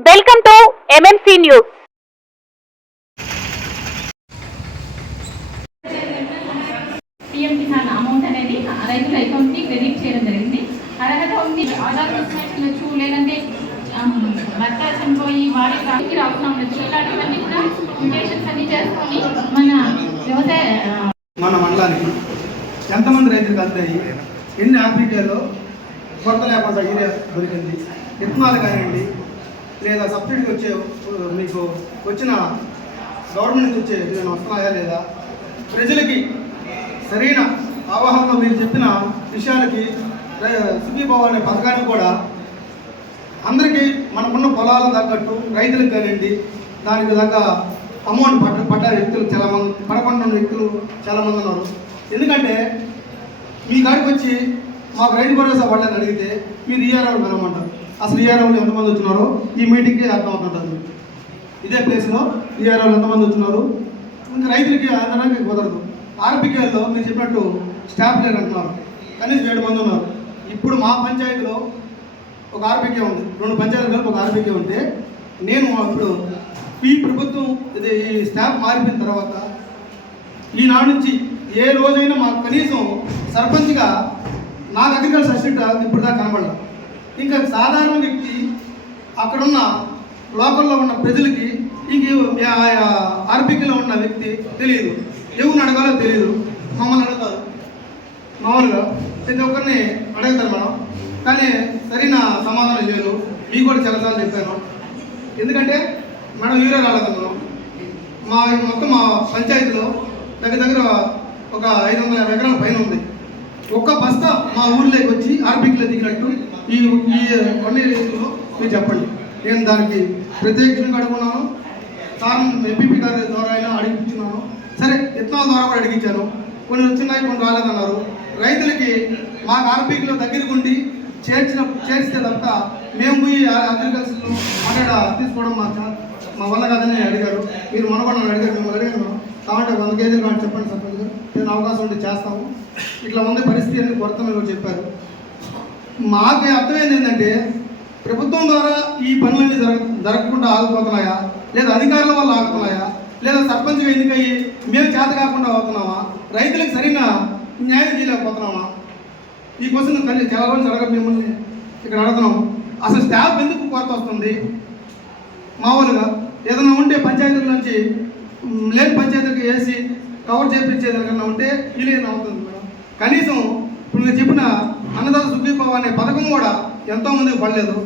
Welcome to MMC news PM Kisan amount అనేది రైతుల అకౌంట్కి క్రెడిట్ చేయడం జరిగింది. అర్హత ఉంది. ఆధార్ ఉండొచ్చు లేదంటే భర్త చనిపోయి వారి కాడికి రాకుండా ఉండొచ్చు. ఇలాంటివన్నీ కూడా మ్యూటేషన్స్ అన్ని చేసుకొని మన వ్యవసాయ మన మండలానికి ఎంతమంది రైతులకు అందాయి ఎన్ని ఆఫ్రికాలో కొరత లేకుండా యూరియా దొరికింది? విత్తనాలు కానివ్వండి లేదా సబ్సిడీకి వచ్చే మీకు వచ్చిన గవర్నమెంట్ నుంచి వచ్చే ఏదైనా వస్తున్నాయా లేదా? ప్రజలకి సరైన అవగాహనలో మీరు చెప్పిన విషయాలకి ర- సుఖీభావ అనే పథకానికి కూడా అందరికీ మనకున్న పొలాలు తగ్గట్టు రైతులకు కానివ్వండి దానికి తగ్గ అమౌంట్ పడ్డ పడ్డ వ్యక్తులు చాలామంది పడకుండా ఉన్న వ్యక్తులు చాలామంది ఉన్నారు. ఎందుకంటే మీ కాడికి వచ్చి మాకు రైతు భరోసా పడలేదు అడిగితే మీరు ఈఆర్ఓలు కలవమంటారు అసలు ఈఆర్ఓలు ఎంతమంది వచ్చినారో ఈ మీటింగ్కి అర్థం అవుతుంటుంది ఇదే ప్లేస్లో ఈఆర్ఓలు ఎంతమంది వచ్చినారు? ఇంకా రైతులకి అందడానికి కుదరదు. ఆర్బికేల్లో మీరు చెప్పినట్టు స్టాఫ్ లేరు అంటున్నారు. కనీసం ఏడు మంది ఉన్నారు. ఇప్పుడు మా పంచాయతీలో ఒక ఆర్బీకే ఉంది. రెండు పంచాయతీలు కలిపి ఒక ఆర్బీకే ఉంటే నేను ఇప్పుడు ఈ ప్రభుత్వం ఇది ఈ స్టాఫ్ మారిపోయిన తర్వాత ఈనాడు నుంచి ఏ రోజైనా మాకు కనీసం సర్పంచ్గా నాకు అగ్రికల్చర్ అసిస్టెంట్ ఇప్పుడు దాకా కనబడలేదు ఇంకా సాధారణ వ్యక్తి అక్కడున్న లోకల్లో ఉన్న ప్రజలకి ఇంక ఆర్బీకేలో ఉన్న వ్యక్తి తెలియదు. ఎవరిని అడగాలో తెలియదు. మమ్మల్ని అడుగుతారు మామూలుగా ప్రతి ఒక్కరిని అడుగుతారు మనం. కానీ సరైన సమాధానం లేదు. మీకు కూడా చాలాసార్లు చెప్పాను. ఎందుకంటే మనం వీరే రాలేదన్నాం మా మొత్తం మా పంచాయతీలో దగ్గర దగ్గర ఒక ఐదు వందల ఎకరాల పైన ఉంది. ఒక్క బస్తా మా ఊర్లోకి వచ్చి ఆర్బీకీలో దిగినట్టు ఈ ఈ కొన్ని రైతుల్లో మీరు చెప్పండి. నేను దానికి ప్రత్యేకంగా అడుగున్నాను. సార్ ఎంపీపీ గారి ద్వారా అయినా అడిగించున్నాను సరే ఇత్తనాల ద్వారా కూడా అడిగించాను కొన్ని వచ్చినాయి కొన్ని రాలేదన్నారు. రైతులకి మాకు ఆర్బీకీలో దగ్గరికి ఉండి చేర్చిన చేర్చితే తప్ప మేము పోయి అగ్రికల్చర్లో అక్కడ తీసుకోవడం మా మా వల్ల కాదని అడిగారు. మీరు మనకుండా అడిగారు మేము అడిగాను. కాబట్టి వంద కేజీలు కాబట్టి చెప్పండి సర్పంచ్ నేను అవకాశం ఉంటే చేస్తాము ఇట్లా ఉంది పరిస్థితి అని కొరత మీరు చెప్పారు. మాకు అర్థమైంది ఏంటంటే ప్రభుత్వం ద్వారా ఈ పనులన్నీ జరగ జరగకుండా ఆగిపోతున్నాయా? లేదా అధికారుల వల్ల ఆగుతున్నాయా? లేదా సర్పంచ్ ఎన్నికయ్యి మేము చేత కాకుండా అవుతున్నామా రైతులకు సరైన న్యాయం చేయలేకపోతున్నామా? ఈ క్వశ్చన్ కానీ చాలా రోజులు అడగ మిమ్మల్ని ఇక్కడ అడుగుతున్నాం. అసలు స్టాఫ్ ఎందుకు కొరత వస్తుంది? మామూలుగా ఏదైనా ఉంటే పంచాయతీల నుంచి లేని పంచాయతీలకు వేసి కవర్ చేయించేదానికన్నా ఉంటే విలీనం అవుతుంది కనీసం ఇప్పుడు మీరు చెప్పిన అన్నదాత సుఖీభావ అనే పథకం కూడా ఎంతోమందికి పడలేదు.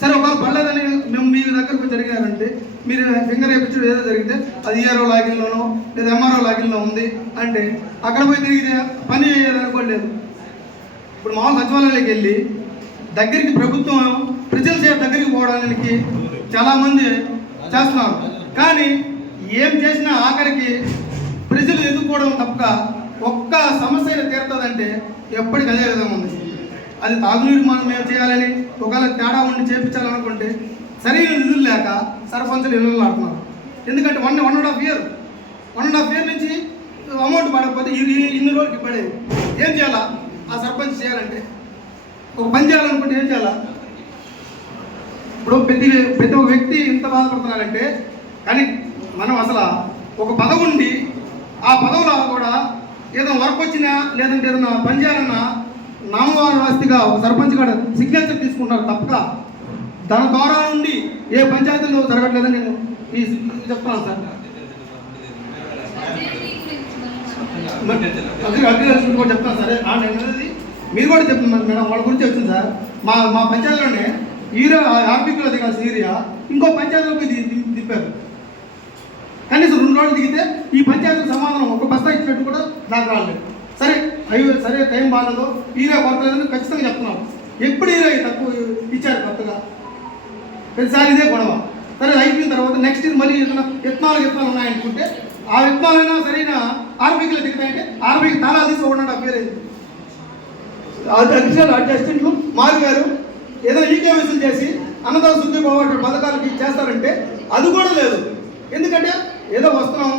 సరే ఒకవేళ పడలేదని మేము మీ దగ్గరకు జరిగారంటే మీరు ఫింగర్ వేయించడం ఏదో జరిగితే అది ఈఆర్ఓ లాగిన్లోనో లేదా ఎంఆర్ఓ లాగిన్లో ఉంది అంటే అక్కడ పోయి తిరిగితే పని అనుకోలేదు ఇప్పుడు మామూలు సచివాలయాలకు వెళ్ళి దగ్గరికి ప్రభుత్వం ప్రజల సేవ దగ్గరికి పోవడానికి చాలామంది చేస్తున్నారు. కానీ ఏం చేసినా ఆఖరికి ప్రజలు ఎదుర్కోవడం తప్ప ఒక్క సమస్య తీరుతుందంటే ఎప్పటికీ అదే విధంగా ఉంది. అది తాగునీరు మనం మేము చేయాలని ఒకవేళ తేడా ఉండి చేపించాలనుకుంటే సరైన నిధులు లేక సర్పంచులు ఇళ్ళు ఆడుతున్నారు. ఎందుకంటే one one and half year one and half year నుంచి అమౌంట్ పడకపోతే ఇది ఇన్ని రోజులకి పడేది. ఏం చేయాలా? ఆ సర్పంచ్ చేయాలంటే ఒక పని చేయాలనుకుంటే ఏం చేయాలా? ఇప్పుడు ప్రతి ప్రతి ఒక్క వ్యక్తి ఇంత బాధపడుతున్నారంటే కానీ మనం అసలు ఒక పదవి ఉండి ఆ పదవులో కూడా ఏదో వర్క్ వచ్చినా లేదంటే ఏదైనా పని చేయాలన్నా నామవాస్తిగా ఒక సర్పంచ్ గారు సిగ్నేచర్ తీసుకుంటారు తప్పక. దాని ద్వారా నుండి ఏ పంచాయతీలో జరగట్లేదని నేను ఈ చెప్తున్నాను సార్. అగ్రికల్చర్ కూడా చెప్తాను సరే. అనేది మీరు కూడా చెప్తున్నారు మేడం వాళ్ళ గురించి వచ్చింది సార్. మా మా పంచాయతీలోనే ఈరో ఆర్బీకీలో దిగాల్సిన ఏరియా ఇంకో పంచాయతీలోకి దింపారు. కనీసం రెండు రోజులు దిగితే ఈ పంచాయతీకి సమాధానం ఒక బస్తా ఇచ్చినట్టు కూడా నాకు రాలేదు. సరే అయ్యో సరే టైం బాగాలేదు. ఈరే కొరతలేదని ఖచ్చితంగా చెప్తున్నాను. ఎప్పుడు ఈరే తక్కువ ఇచ్చారు కొత్తగా? ప్రతిసారి ఇదే గొడవ. సరే అయిపోయిన తర్వాత నెక్స్ట్ ఇయర్ మళ్ళీ ఏదైనా విత్తనాలు విత్తనాలు ఉన్నాయనుకుంటే ఆ విత్తనాలైనా సరైన ఆర్బీకీలో దిగుతాయంటే ఆర్బీకి తాళాలు తీసుకోకుండా పేరేది అడిషనల్ అడ్జస్టెంట్లు మారిగారు ఏదో ఈకేవీసీలు చేసి అన్నదాన శుద్ధి పోవడం పథకాలకి చేస్తారంటే అది కూడా లేదు. ఎందుకంటే ఏదో వస్తున్నాం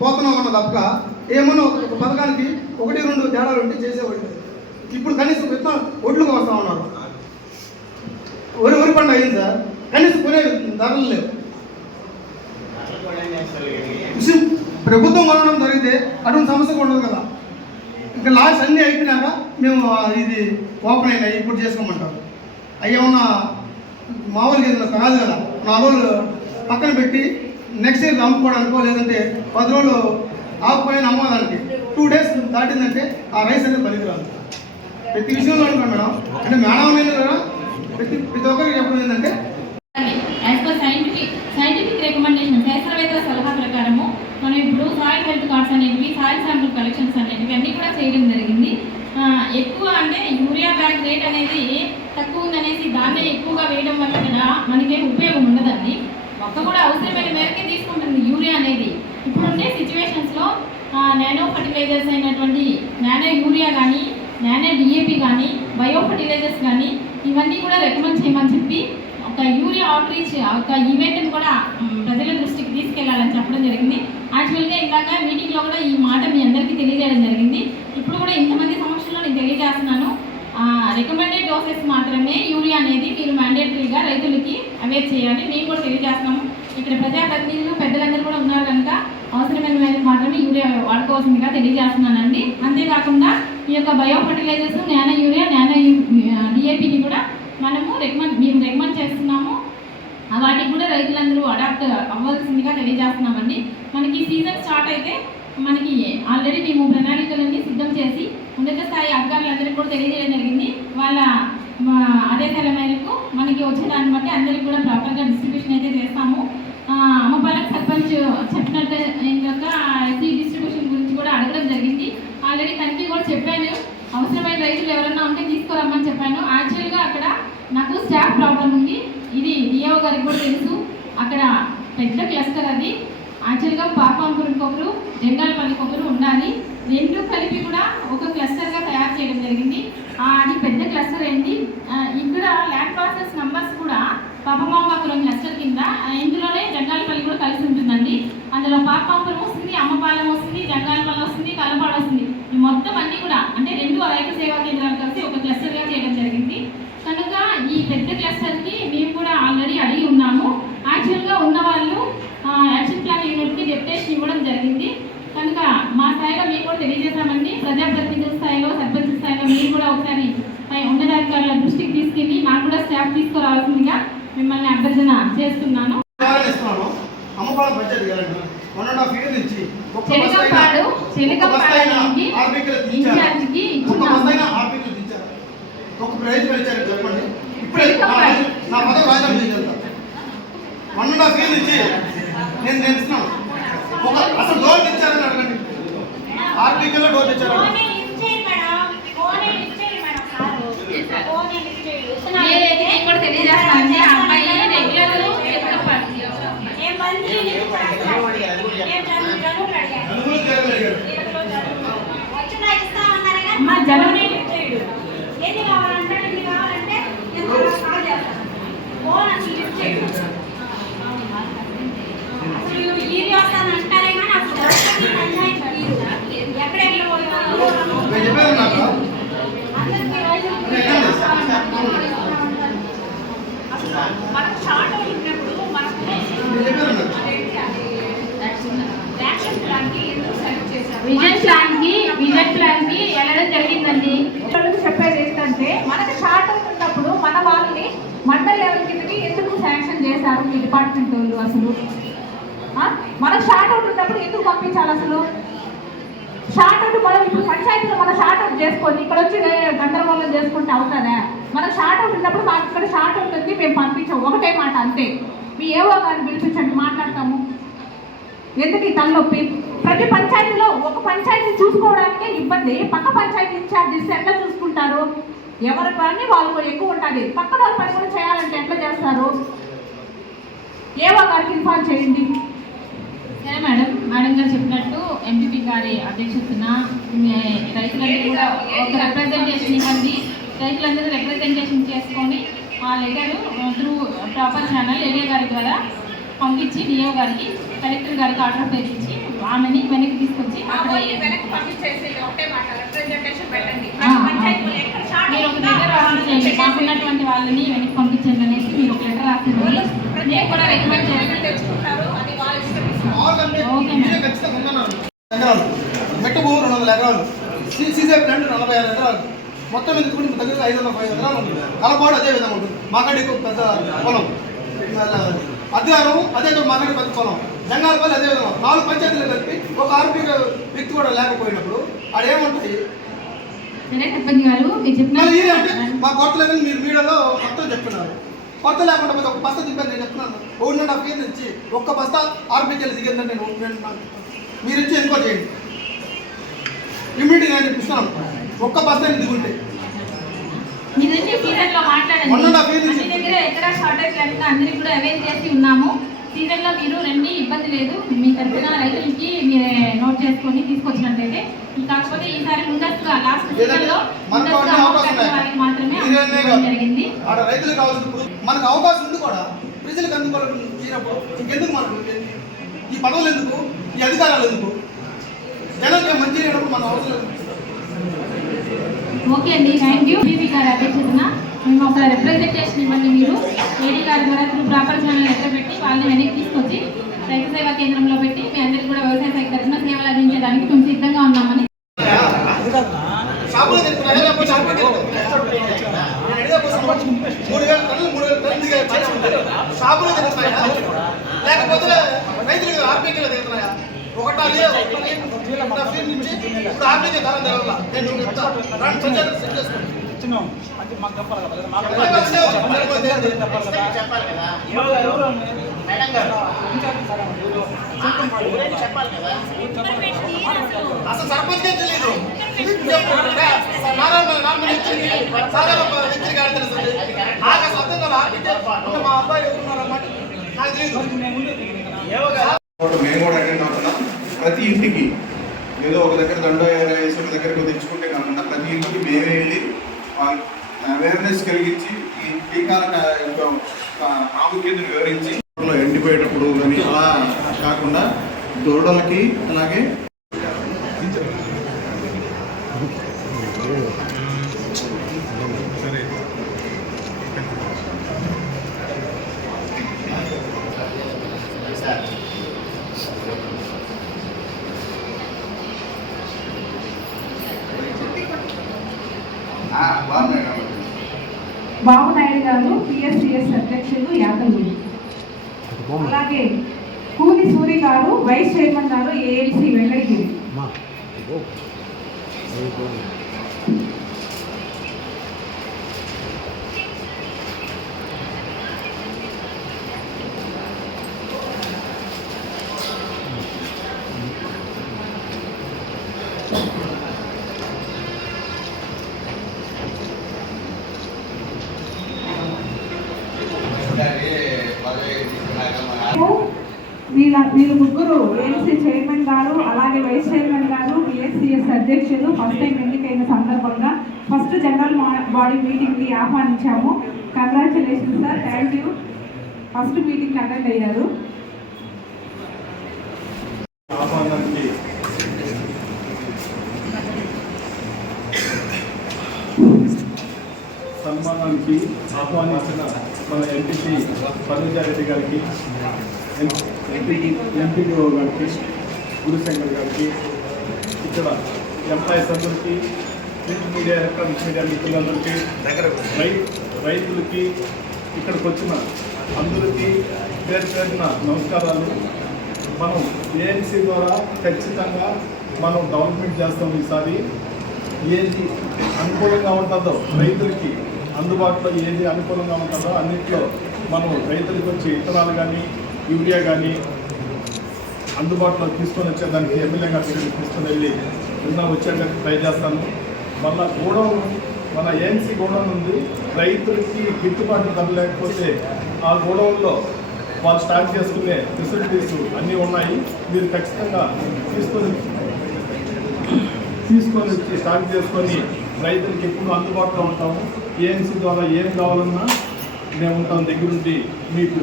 పోతున్నాం అన్న తప్ప ఏమన్నా ఒక పథకానికి ఒకటి రెండు తేడాలు ఉంటే చేసేవాళ్ళు. ఇప్పుడు కనీసం విత్తనం ఒడ్లుగా వస్తా ఉన్నారు. వరి వరి పంట అయింది సార్. కనీసం కొనే ధరలు లేవు. ప్రభుత్వం కొనడం జరిగితే అటువంటి సమస్య కూడా ఉండదు కదా. ఇంకా లాస్ట్ అన్నీ అయిపోయినాక మేము ఇది ఓపెన్ అయినాయి ఇప్పుడు చేసుకోమంటారు. అవి ఏమన్నా మామూలుగా ఏదైనా కాదు కదా. నాలుగు రోజులు పక్కన పెట్టి నెక్స్ట్ ఇయర్ అమ్ముకోవడానికో లేదంటే పది రోజులు ఆకుపోయిన అమ్మడానికి టూ డేస్ దాటిందంటే ఆ రైస్ అనేది పనికిరాదు ప్రతి విషయంలో అనుకోండి మేడం అంటే మేడం అనేది కదా ప్రతి ప్రతి ఒక్కరికి చెప్పడం ఏంటంటే as per scientific scientific recommendation శాస్త్రవేత్తల సలహా ప్రకారము మనం ఇప్పుడు సాయిల్ హెల్త్ కార్డ్స్ అనేటివి సాయిల్ శాంపుల్ కలెక్షన్స్ అనేవి అన్నీ కూడా చేయడం జరిగింది. ఎక్కువ అంటే యూరియా బ్యాగ్ రేట్ అనేది తక్కువ ఉందనేసి దాన్నే ఎక్కువగా వేయడం వల్ల కూడా మనకేం ఉపయోగం ఉండదండి. మొక్క కూడా అవసరమైన మేరకే తీసుకుంటుంది యూరియా అనేది. ఇప్పుడుండే సిచ్యువేషన్స్లో నానో ఫర్టిలైజర్స్ అయినటువంటి నానో యూరియా కానీ నానో డిఏపి కానీ బయో ఫర్టిలైజర్స్ కానీ ఇవన్నీ కూడా రికమెండ్ చేయమని చెప్పి ఒక యూరియా అవుట్రీచ్ ఒక ఈవెంట్ని కూడా ప్రజల దృష్టికి తీసుకెళ్ళాలని చెప్పడం జరిగింది. యాక్చువల్గా ఇందాక మీటింగ్లో కూడా ఈ మాట మీ అందరికీ తెలియజేయడం జరిగింది. ఇప్పుడు కూడా ఇంతమంది సమక్షంలో నేను తెలియజేస్తున్నాను. రికమెండెడ్ డోసెస్ మాత్రమే యూరియా అనేది మీరు మ్యాండేటరీగా రైతులకి అవేర్ చేయాలి మేము కూడా తెలియజేస్తున్నాము ఇక్కడ ప్రజాప్రతినిధులు పెద్దలందరూ కూడా ఉన్నారు కనుక అవసరమైన మేరకు మాత్రమే యూరియా వాడుకోవాల్సిందిగా తెలియజేస్తున్నానండి. అంతేకాకుండా ఈ యొక్క bio fertilisers nano urea nano డిఏపిని కూడా మనము రికమెండ్ మేము రికమెండ్ చేస్తున్నాము. వాటికి కూడా రైతులందరూ అడాప్ట్ అవ్వాల్సిందిగా తెలియజేస్తున్నామండి. మనకి సీజన్ స్టార్ట్ అయితే మనకి ఆల్రెడీ మేము ప్రణాళికలన్నీ సిద్ధం చేసి ఉన్నత స్థాయి అధికారులందరికీ కూడా తెలియజేయడం జరిగింది. వాళ్ళ అదే తల మేరకు మనకి వచ్చే దాన్ని బట్టి అందరికీ కూడా ప్రాపర్గా డిస్ట్రిబ్యూషన్ అయితే చేస్తాము. ఆ, సర్పంచ్ చెప్పినట్టు ఇంకొక ఎస్సీ డిస్ట్రిబ్యూషన్ గురించి కూడా అడగడం జరిగింది. ఆల్రెడీ తనకి కూడా చెప్పాను. అవసరమైన రైతులు ఎవరన్నా ఉంటే తీసుకురమ్మని చెప్పాను. యాక్చువల్గా అక్కడ నాకు స్టాఫ్ ప్రాబ్లం ఉంది. ఇది డిఓ గారికి కూడా తెలుసు. అక్కడ పెద్ద క్లస్టర్ అది. యాక్చువల్గా పాపాంపురికి ఒకరు జంగాలపల్లికి ఒకరు ఉండాలి. రెండు కలిపి కూడా ఒక క్లస్టర్గా తయారు చేయడం జరిగింది. ఆ, అది పెద్ద క్లస్టర్ ఏంటి ఇక్కడ ల్యాండ్ పార్సల్స్ నంబర్స్ కూడా పాపమాంబాపురం క్లస్టర్ కింద ఇందులోనే జంగాలపల్లి కూడా కలిసి ఉంటుందండి. అందులో పాపాంపురం వస్తుంది అమ్మపాలెం వస్తుంది జంగాలపల్లి వస్తుంది కలపాడు వస్తుంది. ఈ మొత్తం అన్నీ కూడా అంటే రెండు రైతు సేవా కేంద్రాలు కలిసి ఒక క్లస్టర్గా చేయడం జరిగింది. కనుక ఈ పెద్ద క్లస్టర్కి మేము కూడా ఆల్రెడీ అడిగి ఉన్నాము. యాక్చువల్గా ఉన్న వాళ్ళు యాక్షన్ ప్లాన్ యూనిట్కి డెప్యుటేషన్ ఇవ్వడం జరిగింది. కనుక మా స్థాయిలో మేము కూడా తెలియజేశామండి ప్రజాప్రతినిధుల స్థాయిలో సర్పంచ్ స్థాయిలో మీరు కూడా ఒకసారి పై ఉన్నతాధికారుల దృష్టికి తీసుకెళ్ళి నాకు కూడా స్టాఫ్ తీసుకురావాల్సిందిగా మిమ్మల్ని అభ్యర్థన చేస్తున్నాను. చెలికంపాడు? ఇన్ఛార్జికి పెంచారు చెప్పండి. ఇప్పుడే నా పదవి చేసేస్తా వన్ అండ్ హాఫ్ ఇయర్ నుంచి నేను ఒక అసలు డోర్ తెచ్చారని అడగండి. ఆర్బీకేలో డోర్ తెచ్చారా ఏదైతే నేను కూడా తెలియజేస్తానండి ఆ రెగ్యులర్ మా జనవరి ఎన్ని కావాలంటే ఎంత కాల్ చేస్తాను ఫోన్ అసలు లిఫ్ట్ చేయదు అసలు ఈరి వస్తాను అంటారే కానీ అసలు ఎవరికి పంచాయతీ ఈరు. ఎక్కడెక్కడ పోయినారో నేను చెప్పేది నాకు అందరికీ రైతులకు అసలు మనకు షార్ట్ ఉన్నప్పుడు మనకు నేను చెప్పేది నాకు రేషన్ ప్లాన్కి ఎందుకు సెలెక్ట్ చేశారు విజన్ ప్లాన్కి విజన్ ప్లాన్కి వెళ్ళడం జరిగిందండి వాళ్ళకి చెప్పేది ఏంటంటే మనకి షార్ట్ అవుతున్నప్పుడు మన వాళ్ళని మండల్ లెవెల్ కిందకి ఎందుకు శాంక్షన్ చేశారు మీ డిపార్ట్మెంట్ వాళ్ళు అసలు? మనకు షార్ట్ అవుట్ ఉన్నప్పుడు ఎందుకు పంపించాలి అసలు? షార్ట్ అవుట్ మనం ఇప్పుడు పంచాయతీలో మనం షార్ట్ అవుట్ చేసుకొని ఇక్కడ వచ్చి గందరగోళం చేసుకుంటే అవుతుందా? మనకు షార్ట్ అవుట్ ఉన్నప్పుడు మాకు ఇక్కడ షార్ట్ అవుట్ ఉంది మేము పంపించాము. ఒకటే మాట అంతే. మీ ఏవో కానీ పిలిపించండి మాట్లాడతాము. ఎందుకు ఈ తలనొప్పి? ప్రతి పంచాయతీలో ఒక పంచాయతీ చూసుకోవడానికే ఇబ్బంది. పక్క పంచాయతీ ఇన్ఛార్జ్ ఇస్తే ఎట్లా ఎవరి పని వాళ్ళకు ఎక్కువ ఉంటుంది. పక్కన వాళ్ళ పని కూడా చేయాలంటే ఎట్లా చేస్తారు? ఏవో గారికి ఇన్ఫార్మ్ చేయండి. సరే మేడం. మేడం గారు చెప్పినట్టు ఎంపీపీ గారి అధ్యక్షతన రైతులందరూ కూడా ఒక రిప్రజెంటేషన్ ఇవ్వండి. రైతులందరూ రిప్రజెంటేషన్ చేసుకొని ఆ letter through proper channel ADO గారి ద్వారా పంపించి డిఓ గారికి కలెక్టర్ గారికి ఆర్డర్ ఇచ్చి ఆమెని వెనక్కి తీసుకొచ్చి వెనక్కి పంపించేసి ఒకటే మాట. రిప్రజెంటేషన్ పెట్టండి ఆ, ఆ. పంచాయతీలో ఎక్కడ షార్ట్ మీరు ఒక రాసింది మాకున్నటువంటి వాళ్ళని వెనక్కి పంపించండి అనేసి మీరు ఒక లెటర్ రాసింది. నేను కూడా రికమెండ్ తెచ్చుకుంటారు అది వాళ్ళ ఎకరాలు. మెట్టు భూమి రెండు వందల ఎకరాలు. సీ- సీసీ ప్లాంట్ నలభై ఆరు ఎకరాలు. మొత్తం ఎందుకు దగ్గర ఐదు వందల పది ఎకరాలు ఉంటుంది. కలపాడు అదే విధంగా ఉంటుంది. మాకంటే ఎక్కువ పెద్ద పొలం. అధికారం అదే మాకంటే పెద్ద పొలం. జంగాలపల్లి అదే విధంగా నాలుగు పంచాయతీలు కలిపి ఒక ఆర్పీ వ్యక్తి కూడా లేకపోయినప్పుడు ఆడేముంటాయి? సరే చెప్పండి గారు మీరు చెప్పిన మా కొత్త లేదని మీరు మీడియాలో మొత్తం చెప్తున్నారు కొత్త లేకుండా పోతే ఒక బస్తా దింపాను నేను చెప్తున్నాను. ఒకటి ఇయర్ నుంచి ఒక్క బస్తా ఆర్బీకేలు దిగిందని నేను మీరు ఇచ్చి ఎంక్వైరీ చేయండి. ఇమ్మీడియట్ నేను ఇస్తున్నాను ఒక్క బస్తా దిగుంటే. వచ్చి నా ఎక్కడ షార్టేజ్ లేకుండా అందరికి కూడా అవేర్ చేసి ఉన్నాము. సీజన్లో మీరు రండి ఇబ్బంది లేదు. మీ తరఫున రైతులకి మీరే నోట్ చేసుకొని తీసుకొచ్చినట్లయితే ఈ కాకపోతే ఈసారి ముందస్తుగా లాస్ట్ సీజన్లో మనకు ముందస్తుగా అన్ని అమౌంట్ అవకాశం కట్టిన వారికి మాత్రమే జరిగింది. రైతులకు కావాల్సిన మనకు అవకాశం ఉంది కూడా. ప్రజలకు అందుకోవాలి ఇంకెందుకు మనకు ఈ పదవులు ఎందుకు? ఈ అధికారాలు ఎందుకు? మంచి మన అవసరం ఓకే అండి థ్యాంక్ యూ బీబీ గారు అధ్యక్షతన మేము ఒక రిప్రజెంటేషన్ ఇవ్వండి మీరు. ఏడీ గారి ద్వారా త్రూ ప్రాపర్ ఛానల్ లెటర్ పెట్టి వాళ్ళని వెనక్కి తీసుకొచ్చి రైతు సేవా కేంద్రంలో పెట్టి మీ అందరికీ కూడా వ్యవసాయ శాఖ తరఫున సేవలు అందించడానికి మేము సిద్ధంగా ఉన్నామని షాపులో తెచ్చుకున్నారా లేకపోతే షాపులో తెచ్చుకున్నారా? నేను అడిగే కోసం మూడు వేల టన్నులు మూడు వేల టన్నులు దిగే పరిస్థితి ఉంది. షాపులో తెచ్చుకున్నాయా లేకపోతే రైతులకు ఆర్బీకేలో దిగుతున్నాయా ఒకటాలి ఒకటాలి నా ఫీల్ నుంచి ఇప్పుడు ఆర్బీకే ధర తెలవాల నేను చెప్తా రెండు సంచారం సెట్ చేసుకోండి ఇచ్చినాం అంటే మాకు చెప్పాలి కదా. మాకు చెప్పాలి కదా మేడం గారు చెప్పాలి కదా అసలు తెలియదు నాకు మా అబ్బాయి ఎవరున్నారన్నమాట నాకు తెలియదు మేము కూడా అటెండ్ అవుతున్నాం. ప్రతి ఇంటికి ఏదో ఒక దగ్గర దండ వేసి ఒక దగ్గరకు తెచ్చుకుంటే కాకుండా ఇంటికి మేమే వెళ్ళి అవేర్నెస్ కలిగించి ఈ టీకాల క- యొక్క ప్రాముఖ్యతను వివరించి ఎండిపోయేటప్పుడు కానీ అలా కాకుండా దూడలకి అలాగే బాగున్నాయి కాబట్టి బాబు నాయుడు గారు పిఎస్సిఎస్ అధ్యక్షులు యాదవ్ అలాగే Kooli Suri garu vice chairman garu ALC Venkatagiri. వీళ్ళ వీళ్ళు ముగ్గురు ఏఎంసీ చైర్మన్ గారు అలాగే వైస్ చైర్మన్ గారు బిఎస్సిఎస్ అధ్యక్షులు. ఫస్ట్ టైం ఎన్నికైన సందర్భంగా ఫస్ట్ జనరల్ బాడీ మీటింగ్కి ఆహ్వానించాము. Congratulation sir thank you first meeting attend అయ్యారు. సన్మానానికి ఆహ్వానించిన మన ఎంపీపీ పన్నీజారెడ్డి గారికి ఎంపీడీఓ గారికి గురుశంకర్ గారికి ఇక్కడ ఎంప్లాయీస్ అందరికీ ప్రింట్ మీడియా ఎలక్ట్రానిక్ మీడియా మిత్రులందరికీ రై రైతులకి ఇక్కడికి వచ్చిన అందరికీ పేరు పేరున నమస్కారాలు. మనం ఏఎన్సీ ద్వారా ఖచ్చితంగా మనం డెవలప్మెంట్ చేస్తాం ఈసారి. ఏది అనుకూలంగా ఉంటుందో రైతులకి అందుబాటులో ఏది అనుకూలంగా ఉంటుందో అన్నింటిలో మనం రైతులకు వచ్చి విత్తనాలు కానీ యూరియా కానీ అందుబాటులో తీసుకొని వచ్చేదానికి ఎమ్మెల్యే గారి తీసుకొని వెళ్ళి నిన్న వచ్చేదానికి ట్రై చేస్తాను. మళ్ళా గోడౌన్ మన ఏఎన్సీ గోడౌన్ ఉంది. రైతులకి గిట్టుబాటు ధర లేకపోతే ఆ గోడౌన్లో వాళ్ళు స్టార్ట్ చేసుకునే ఫెసిలిటీస్ అన్నీ ఉన్నాయి. మీరు ఖచ్చితంగా తీసుకొని తీసుకొని వచ్చి స్టార్ట్ చేసుకొని రైతులకి ఎప్పుడు అందుబాటులో ఉంటాము. ఏఎన్సీ ద్వారా ఏం కావాలన్నా మేము ఉంటాం దగ్గరుండి మీకు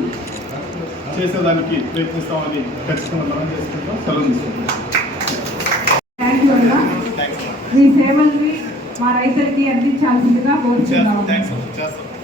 చేసేదానికి ప్రయత్నిస్తామని ఖచ్చితంగా మనం చేసుకుంటాం. సెలవు తీసుకుంటాం. థ్యాంక్ యూ అన్న. మీ సేవల్ని మా రైతులకి అందించాల్సిందిగా చేస్తాం